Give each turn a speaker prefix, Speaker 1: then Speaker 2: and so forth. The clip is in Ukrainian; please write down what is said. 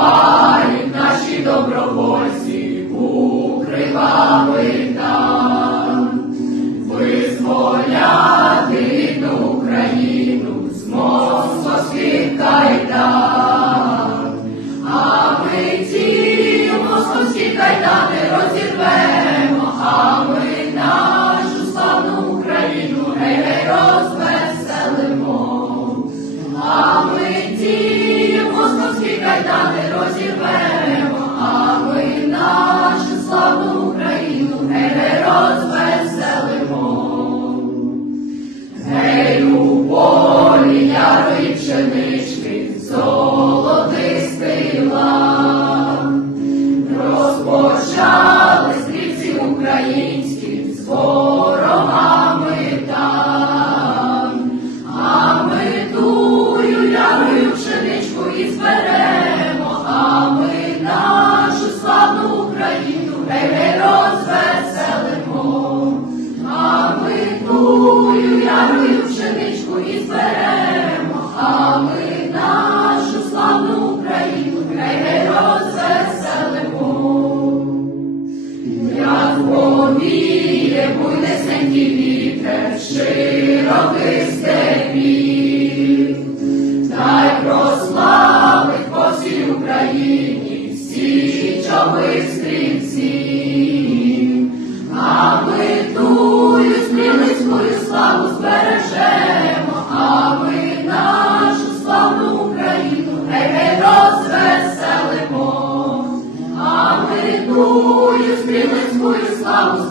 Speaker 1: Палять наші добровольці укривали. ми пшеничку і зберемо, а ми нашу славну Україну гей розвеселимо, як повіє, буде сенький вітер. Розвеселимо.